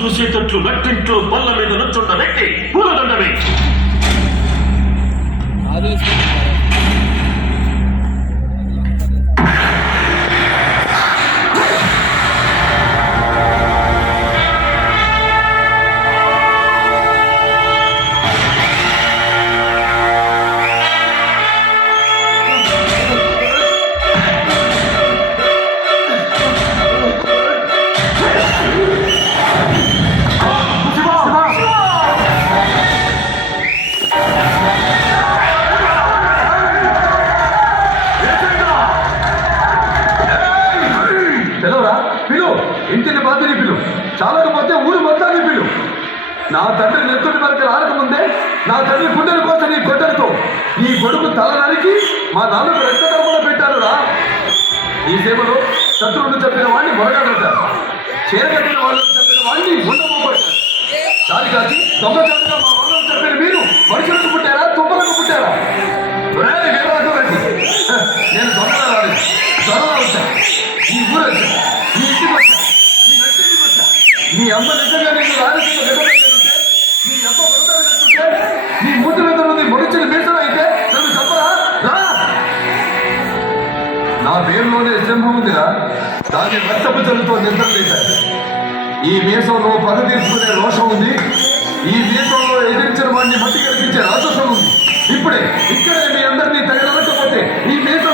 చూసేటట్లు నట్టింట్లో బల్ల మీద నుంచున్న వ్యక్తి పూలదండమే. ఇంటిని బాధ్యని పిలు, చాలకపోతే ఊరు మొత్తాన్ని పిలు. నా తండ్రి నెత్తుడి వరకు రాకముందే నా తండ్రి గుండెల కోసం నీ గొడ్డలతో నీ కొడుకు తల నరికి మా నాన్నకు రక్తకర్మలో పెట్టారు రా. ఈ సేవలో శత్రువులు చెప్పిన వాడిని మొరగాడంటారు, చేరగట్టిన వాళ్ళకు చెప్పిన వాడిని ఉండబోబడతారు. దాని కాదు దొంగచాటుగా మా వాళ్ళకు చెప్పిన మీరు మనుషులకు పుట్టారా, తుమ్మలకు పుట్టారా? నేను దొంగలా రాలేదు, దొరలా వచ్చా, ఈ ఊరు వచ్చా, నీ ఇంటికి వచ్చా, నీ నచ్చింటికి వచ్చా. నీ అమ్మ నిజంగా నీకు రాజకీయ నిలబెట్టుంటే, నీ అమ్మ బృందాలు కట్టుంటే, నీ మూతి మీద ఉంది మొడిచిన మీసం అయితే నన్ను చెప్పరా? నా పేరులోనే సింహం ఉందిరా, దాని రక్తపు జలుతో నిద్ర లేశారు. ఈ మీసంలో పగ తీర్చుకునే రోషం ఉంది, ఈ మీసంలో ఎదిరించిన వాడిని మట్టి కల్పించే రాజస్వం ఉంది. ఇప్పుడే ఇక్కడే మీ అందరినీ తగిన